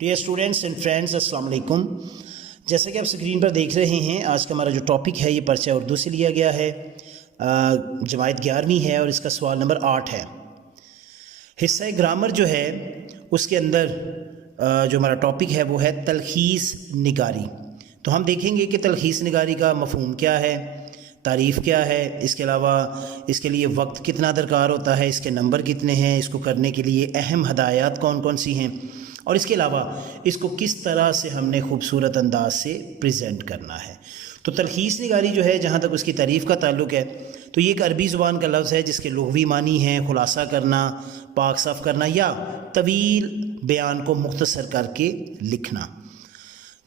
Dear students and friends, अस्सलाम वालेकुम। जैसा कि आप स्क्रीन पर देख रहे हैं, आज का हमारा जो टॉपिक है ये पर्चा उर्दू से लिया गया है। जमात 11वीं है और इसका सवाल नंबर 8 है। हिस्सा ग्रामर जो है उसके अंदर जो हमारा टॉपिक है वो है तलखीस निगारी। तो हम देखेंगे कि तलखीस निगारी का मफ़हूम क्या है, तारीफ़ क्या है, इसके अलावा इसके लिए वक्त कितना दरकार होता है, इसके नंबर कितने हैं, इसको करने के लिए अहम हदायत कौन कौन सी हैं, और इसके अलावा इसको किस तरह से हमने खूबसूरत अंदाज से प्रेजेंट करना है। तो तलखीस निगारी जो है, जहाँ तक उसकी तारीफ़ का ताल्लुक़ है, तो ये एक अरबी ज़ुबान का लफ्ज़ है जिसके लुग़वी मानी हैं खुलासा करना, पाक साफ़ करना या तवील बयान को मुख्तसर करके लिखना।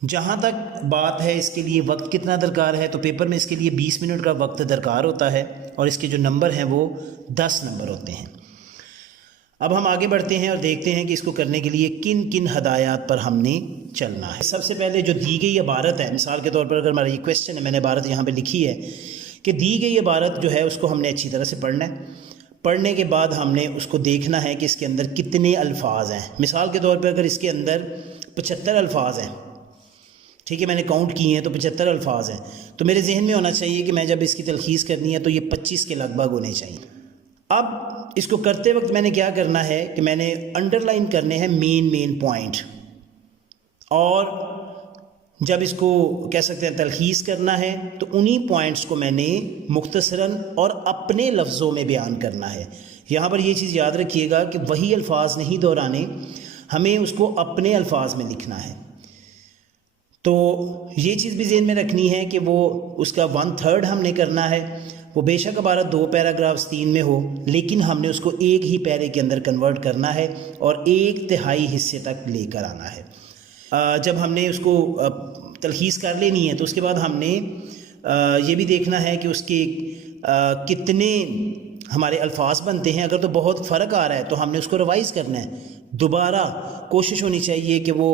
जहाँ तक बात है इसके लिए वक्त कितना दरकार है, तो पेपर में इसके लिए 20 मिनट का वक्त दरकार होता है और इसके जो नंबर हैं वो 10 नंबर होते हैं। अब हम आगे बढ़ते हैं और देखते हैं कि इसको करने के लिए किन किन हदायत पर हमने चलना है। सबसे पहले जो दी गई इबारत है, मिसाल के तौर पर अगर हमारा ये क्वेश्चन है, मैंने इबारत यहाँ पे लिखी है कि दी गई इबारत जो है उसको हमने अच्छी तरह से पढ़ना है। पढ़ने के बाद हमने उसको देखना है कि इसके अंदर कितने अल्फाज हैं। मिसाल के तौर पर अगर इसके अंदर 75 अल्फाज हैं, ठीक है, मैंने काउंट किए हैं तो 75 अल्फाज हैं, तो मेरे जहन में होना चाहिए कि मैं जब इसकी तलखीस करनी है तो ये 25 के लगभग होने चाहिए। अब इसको करते वक्त मैंने क्या करना है कि मैंने अंडरलाइन करने हैं मेन पॉइंट, और जब इसको कह सकते हैं तलखीस करना है तो उन्हीं पॉइंट्स को मैंने मुख्तसरन और अपने लफ्ज़ों में बयान करना है। यहाँ पर ये चीज़ याद रखिएगा कि वही अल्फाज नहीं दोहराने, हमें उसको अपने अल्फाज में लिखना है। तो ये चीज़ भी ज़हन में रखनी है कि वो उसका 1/3 हमने करना है। वो बेशक इबारत 2 पैराग्राफ्स 3 में हो, लेकिन हमने उसको एक ही पैरे के अंदर कन्वर्ट करना है और 1/3 हिस्से तक लेकर आना है। जब हमने उसको तलखीस कर लेनी है तो उसके बाद हमने ये भी देखना है कि उसके कितने हमारे अल्फाज बनते हैं। अगर तो बहुत फ़र्क आ रहा है तो हमने उसको रिवाइज़ करना है, दोबारा कोशिश होनी चाहिए कि वो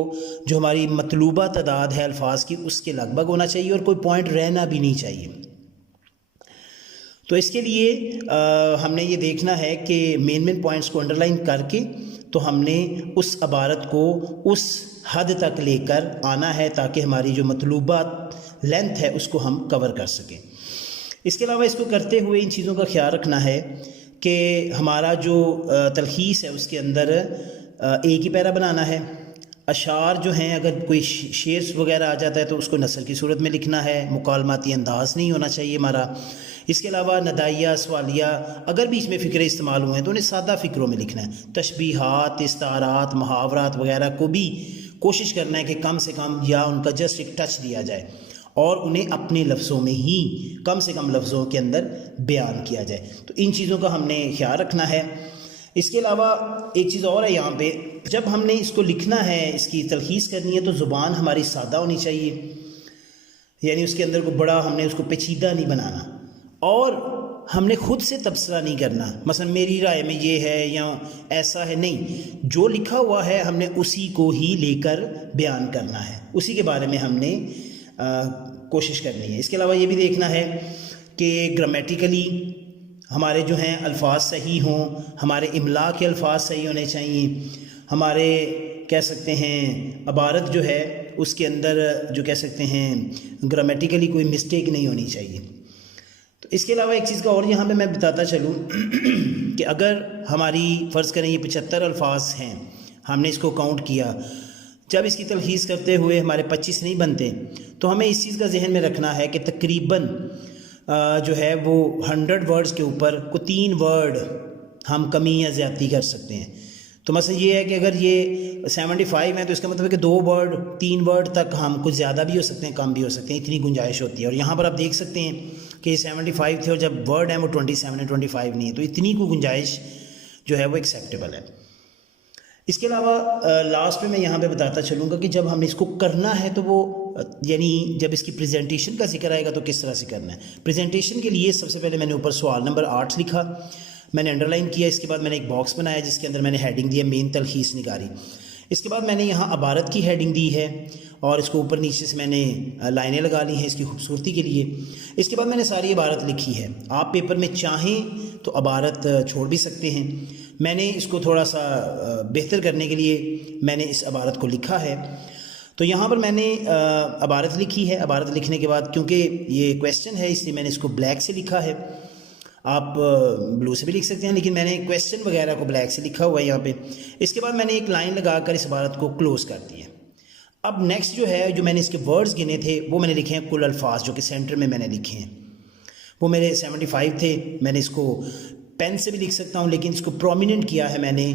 जो हमारी मतलूबा तादाद है अल्फाज की उसके लगभग होना चाहिए और कोई पॉइंट रहना भी नहीं चाहिए। तो इसके लिए हमने ये देखना है कि मेन पॉइंट्स को अंडरलाइन करके तो हमने उस इबारत को उस हद तक लेकर आना है ताकि हमारी जो मतलूबा लेंथ है उसको हम कवर कर सकें। इसके अलावा इसको करते हुए इन चीज़ों का ख्याल रखना है कि हमारा जो तलखीस है उसके अंदर एक ही पैरा बनाना है। अशार जो हैं, अगर कोई शेर्स वगैरह आ जाता है तो उसको नस्ल की सूरत में लिखना है, मुकालमाती अंदाज नहीं होना चाहिए हमारा। इसके अलावा नदाइया, सवालिया अगर बीच में फ़िक्रे इस्तेमाल हुए हैं तो उन्हें सादा फ़िक्रों में लिखना है। तशबीहात, इस्तारात, मुहावरात वगैरह को भी कोशिश करना है कि कम से कम या उनका जस्ट एक टच दिया जाए और उन्हें अपने लफ्ज़ों में ही कम से कम लफ्ज़ों के अंदर बयान किया जाए। तो इन चीज़ों का हमने ख्याल रखना है। इसके अलावा एक चीज़ और है, यहाँ पे जब हमने इसको लिखना है, इसकी तलखीस करनी है तो ज़ुबान हमारी सादा होनी चाहिए, यानी उसके अंदर को बड़ा हमने उसको पेचीदा नहीं बनाना और हमने ख़ुद से तबसरा नहीं करना, मसलन मेरी राय में ये है या ऐसा है, नहीं, जो लिखा हुआ है हमने उसी को ही लेकर बयान करना है, उसी के बारे में हमने कोशिश करनी है। इसके अलावा ये भी देखना है कि ग्रामेटिकली हमारे जो हैं अल्फाज सही हों, हमारे इमला के अल्फाज सही होने चाहिए, हमारे कह सकते हैं इबारत जो है उसके अंदर जो कह सकते हैं ग्रामेटिकली कोई मिस्टेक नहीं होनी चाहिए। तो इसके अलावा एक चीज़ का और यहाँ पे मैं बताता चलूँ कि अगर हमारी फ़र्ज़ करें ये 75 अल्फाज हैं, हमने इसको काउंट किया, जब इसकी तलखीस करते हुए हमारे 25 नहीं बनते तो हमें इस चीज़ का जहन में रखना है कि तकरीबन जो है वो 100 वर्ड्स के ऊपर को 3 वर्ड हम कमी या ज़्यादती कर सकते हैं। तो मसला ये है कि अगर ये 75 है तो इसका मतलब है कि 2 वर्ड 3 वर्ड तक हम कुछ ज़्यादा भी हो सकते हैं, कम भी हो सकते हैं, इतनी गुंजाइश होती है। और यहाँ पर आप देख सकते हैं कि 75 थे और जब वर्ड है वो 27 है, 25 नहीं है, तो इतनी को गुंजाइश जो है वो एक्सेप्टेबल है। इसके अलावा लास्ट में मैं यहाँ पे बताता चलूँगा कि जब हमने इसको करना है तो वो यानी जब इसकी प्रेजेंटेशन का जिक्र आएगा तो किस तरह से करना है। प्रेजेंटेशन के लिए सबसे पहले मैंने ऊपर सवाल नंबर 8 लिखा, मैंने अंडरलाइन किया। इसके बाद मैंने एक बॉक्स बनाया जिसके अंदर मैंने हेडिंग दी है मेन तलखीस निगारी। इसके बाद मैंने यहाँ इबारत की हेडिंग दी है और इसको ऊपर नीचे से मैंने लाइनें लगा ली हैं इसकी खूबसूरती के लिए। इसके बाद मैंने सारी इबारत लिखी है। आप पेपर में चाहें तो इबारत छोड़ भी सकते हैं, मैंने इसको थोड़ा सा बेहतर करने के लिए मैंने इस इबारत को लिखा है। तो यहाँ पर मैंने इबारत लिखी है। इबारत लिखने के बाद क्योंकि ये क्वेश्चन है इसलिए मैंने इसको ब्लैक से लिखा है, आप ब्लू से भी लिख सकते हैं, लेकिन मैंने क्वेश्चन वगैरह को ब्लैक से लिखा हुआ है यहाँ पे। इसके बाद मैंने एक लाइन लगाकर इस इबारत को क्लोज़ कर दिया। अब नेक्स्ट जो है, जो मैंने इसके वर्ड्स गिने थे वो मैंने लिखे हैं कुल अल्फाज, जो कि सेंटर में मैंने लिखे हैं। वो मेरे 75 थे। मैंने इसको पेन से भी लिख सकता हूँ, लेकिन इसको प्रोमिनेंट किया है मैंने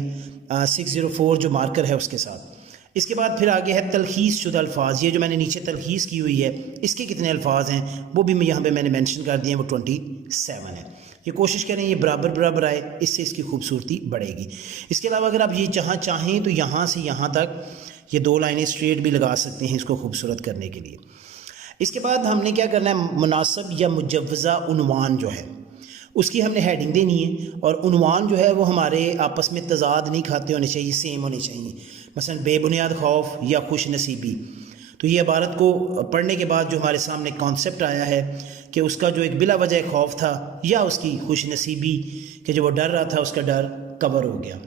604 जो मार्कर है उसके साथ। इसके बाद फिर आगे है तलखीस शुदा अल्फाज। ये जो मैंने नीचे तलखीस की हुई है इसके कितने अल्फाज हैं वो भी मैं यहाँ पे मैंने मेंशन कर दिए हैं, वो 27 है। ये कोशिश करें ये बराबर बराबर आए, इससे इसकी खूबसूरती बढ़ेगी। इसके अलावा अगर आप ये जहाँ चाहें तो यहाँ से यहाँ तक ये 2 लाइनें स्ट्रेट भी लगा सकते हैं इसको खूबसूरत करने के लिए। इसके बाद हमने क्या करना है, मुनासिब या मुजव्वज़ा उन्वान जो है उसकी हमने हेडिंग देनी है, और उन्वान जो है वो हमारे आपस में तज़ाद नहीं खाते होने चाहिए, सेम होने चाहिए। मसलन बेबुनियाद खौफ या खुश नसीबी। तो ये इबारत को पढ़ने के बाद जो हमारे सामने कॉन्सेप्ट आया है कि उसका जो एक बिला वजह खौफ था या उसकी खुश नसीबी कि जो वो डर रहा था उसका डर कवर हो गया।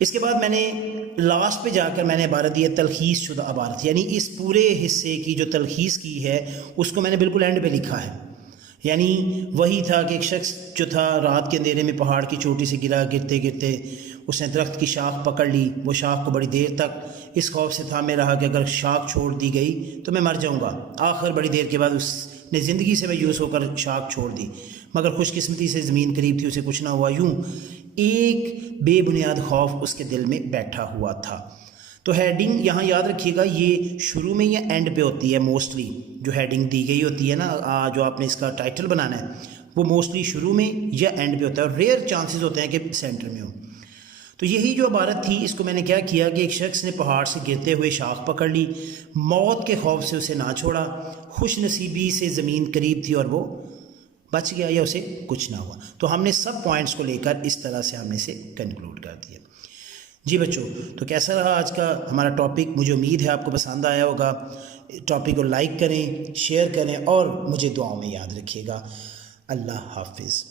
इसके बाद मैंने लास्ट पे जाकर मैंने इबारत दी है तलखीस शुदा इबारत, यानी इस पूरे हिस्से की जो तलखीस की है उसको मैंने बिल्कुल एंड पे लिखा है। यानी वही था कि एक शख्स जो था रात के अंधेरे में पहाड़ की चोटी से गिरा, गिरते गिरते उसने दरख्त की शाख पकड़ ली। वो शाख को बड़ी देर तक इस खौफ से थामे रहा कि अगर शाख छोड़ दी गई तो मैं मर जाऊंगा। आखिर बड़ी देर के बाद उसने ज़िंदगी से मायूस होकर शाख छोड़ दी, मगर खुशकिस्मती से ज़मीन करीब थी, उसे कुछ ना हुआ। यूँ एक बेबुनियाद खौफ उसके दिल में बैठा हुआ था। तो हेडिंग यहाँ याद रखिएगा, ये शुरू में या एंड पे होती है मोस्टली। जो हेडिंग दी गई होती है ना, जो आपने इसका टाइटल बनाना है, वो मोस्टली शुरू में या एंड पे होता है, और रेयर चांसेस होते हैं कि सेंटर में हो। तो यही जो इबारत थी, इसको मैंने क्या किया कि एक शख्स ने पहाड़ से गिरते हुए शाख पकड़ ली, मौत के खौफ से उसे ना छोड़ा, खुश नसीबी से ज़मीन करीब थी और वो बच गया या उसे कुछ ना हुआ। तो हमने सब पॉइंट्स को लेकर इस तरह से हमने इसे कंक्लूड कर दिया। जी बच्चों, तो कैसा रहा आज का हमारा टॉपिक? मुझे उम्मीद है आपको पसंद आया होगा। टॉपिक को लाइक करें, शेयर करें और मुझे दुआओं में याद रखिएगा। अल्लाह हाफिज़।